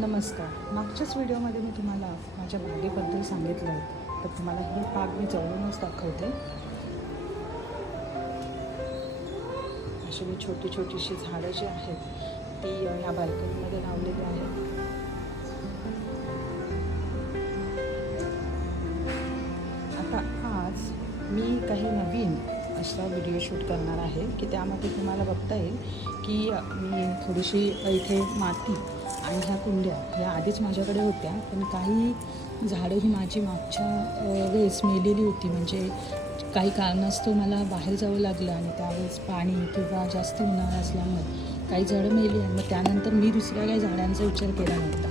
नमस्कार. मागच्याच व्हिडिओमध्ये मी तुम्हाला माझ्या बागेबद्दल सांगितलं होतं, तर तुम्हाला ही बाग मी जवळूनच दाखवते. अशी छोटी छोटीशी झाडं जी आहेत ती या बाल्कनीमध्ये लावलेली आहेत. आता आज मी काही नवीन असा व्हिडिओ शूट करणार आहे की त्यामध्ये तुम्हाला बघता येईल की मी थोडीशी इथे माती आणि ह्या कुंड्या ह्या आधीच माझ्याकडे होत्या, पण काही झाडं ही माझी मागच्या वेळेस मेलेली होती. म्हणजे काही कारणास्तव मला बाहेर जावं लागलं आणि त्यावेळेस पाणी किंवा जास्त उन्हाळा असल्यामुळे काही झाडं मेली आणि मग त्यानंतर मी दुसऱ्या काही झाडांचा विचार केला नव्हता.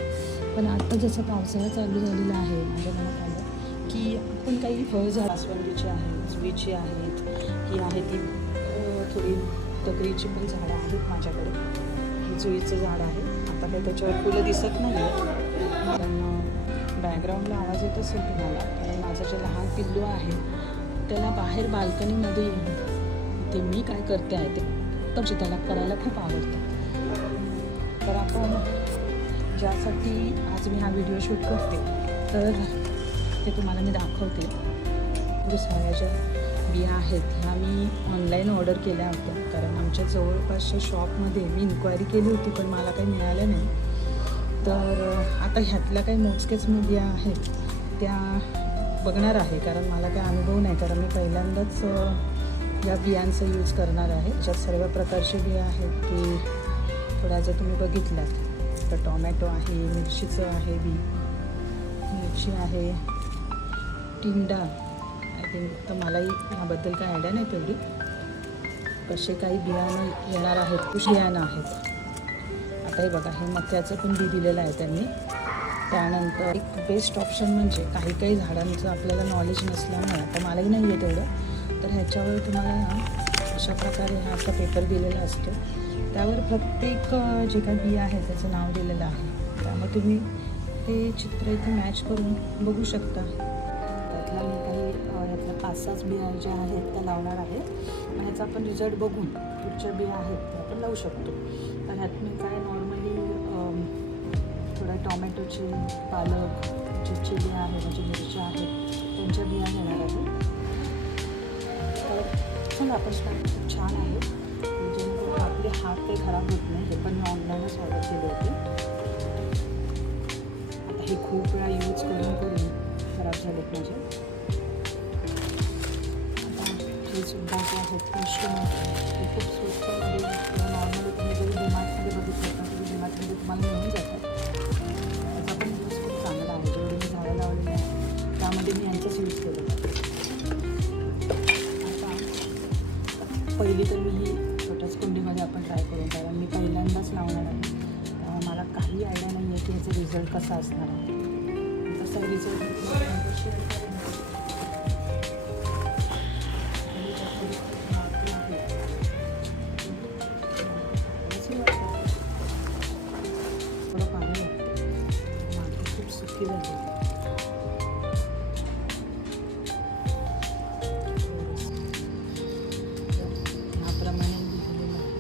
पण आता जसं पावसाळा चालू झालेला आहे, माझ्या मनात आलं की आपण काही फळझाड जास्वंदीची आहेत, जुईची आहेत, ही आहे ती थोडी तगरीची पण झाडं आहेत माझ्याकडे. हे जुईचं झाड आहे. आता काही त्याच्यावर फुलं दिसत नाही, कारण बॅकग्राऊंडला आवाज येत असेल तुम्हाला, कारण माझं जे लहान पिल्लू आहे त्याला बाहेर बाल्कनीमध्ये येऊन ते मी काय करते आहे ते म्हणजे त्याला करायला खूप आवडतं. तर आपण ज्यासाठी आज मी हा व्हिडिओ शूट करते तर ते तुम्हाला मी दाखवते. दुसऱ्या ज्या बिया आहेत ह्या मी ऑनलाईन ऑर्डर केल्या होत्या, कारण आमच्या जवळपासच्या शॉपमध्ये मी इन्क्वायरी केली होती पण मला काही मिळालं नाही. तर आता ह्यातल्या काही मोजकेच मी बिया आहेत त्या बघणार आहे, कारण मला काही अनुभव नाही, कारण मी पहिल्यांदाच या बियांचा यूज करणार आहे. ज्यात सर्व प्रकारचे बिया आहेत की थोड्या जर तुम्ही बघितल्यात तर टोमॅटो आहे, मिरचीचं आहे बी, मिरची आहे, टिंडा आय थिंक. तर मलाही ह्याबद्दल काही आयडिया नाही तेवढी. कसे काही बियाणे येणार आहेत, कुश बियाणं आहेत. आता हे बघा, हे मक्याचं पण बी दिलेलं आहे त्यांनी. त्यानंतर एक बेस्ट ऑप्शन म्हणजे काही काही झाडांचं आपल्याला नॉलेज नसल्यामुळे, आता मलाही नाही आहे तेवढं, तर ह्याच्यावर तुम्हाला अशा प्रकारे हा असा पेपर दिलेला असतो. त्यावर प्रत्येक जे काही बिया आहे त्याचं नाव दिलेलं आहे. त्यामुळे तुम्ही ते चित्र इथे मॅच करून बघू शकता. त्यातला मी काही यातल्या 5-6 बिया ज्या आहेत त्या लावणार आहे. मग ह्याचा आपण रिझल्ट बघून पुढच्या बिया आहेत त्या आपण लावू शकतो. तर ह्यात मी काय नॉर्मली थोड्या टॉमॅटोची, पालक, जी चिली आहे म्हणजे मिरच्या आहेत त्यांच्या बिया घेणार आहे. तर चला आपण स्टार्ट. खूप छान आहे, जेणेकरून आपले हात काही खराब होत नाही. हे पण मी ऑनलाईनच ऑर्डर केले होते. आता हे खूप वेळा यूज करून खराब झालेत माझे. आता हे सुद्धा जे आहेत मशरूम हे खूप स्वस्तमध्ये किंवा नॉर्मली तुम्ही जरी डिमार्टमध्ये बघितलं तर डिमार्टमध्ये तुम्हाला मिळून जातात. त्याचा पण यूज खूप चांगला आहे. जेवढे मी झाडं लावलेली आहे त्यामध्ये मी यांचाच यूज केलेला आहे. आता पहिली तर मी ही छोट्याच कुंडीमध्ये आपण ट्राय करू, कारण मी पहिल्यांदाच लावणार आहे. त्यामुळे मला काही आयडिया नाही आहे की याचा रिझल्ट कसा असणार आहे. कसा रिझल्ट थोडं पाणी लागतं, माती खूप सुकी झाली. ह्याप्रमाणे दिलेलं आहे.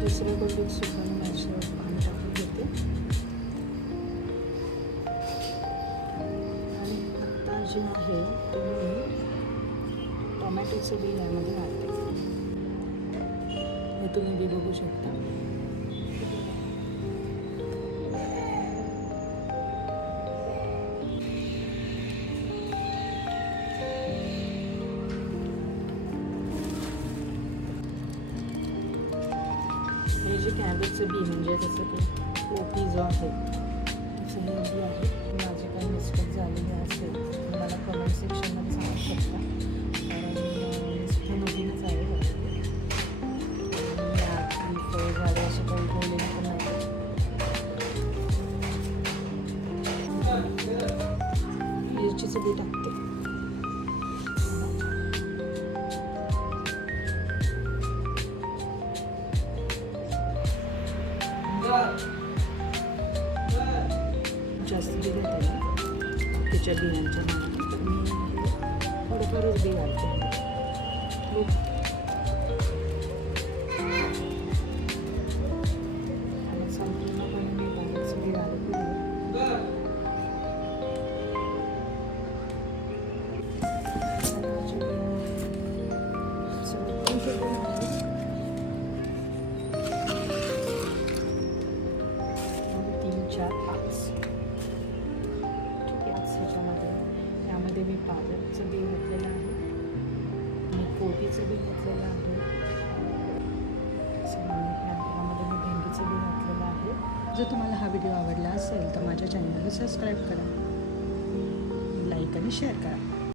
दुसऱ्या गोष्टीत सुद्धा मी याच्यावर पाणी टाकून घेते. आणि आत्ता जे आहे ते मी टोमॅटोचं बी यामध्ये घालते. हे तुम्ही बी बघू शकता. हे जे कॅबेजचं बी म्हणजे जसं की पोपी जो आहे तसं हे बी आहे. माझी काही मिस्टेक झालेली असेल तर मला कमेंट सेक्शनमध्ये सांगू शकता, कारण मिस्टर नवीनच आहे. मी फळझाडे असे काही ठेवलेली पण नाही. मिरचीचं बी टाकते. जास्त बी घेता येईल तिच्या बियांच्या नावाने, तर मी थोडंफारच बी घालते. आणि संपूर्णपणे मी बारीकचं बी घालत नाही. यामध्ये मी पालकचं बी घातलेलं आहे आणि कोबीचं बी घातलेलं आहे. यामध्ये मी भेंडीचं बी घातलेलं आहे. जर तुम्हाला हा व्हिडिओ आवडला असेल तर माझ्या चॅनलला सबस्क्राईब करा, लाईक आणि शेअर करा.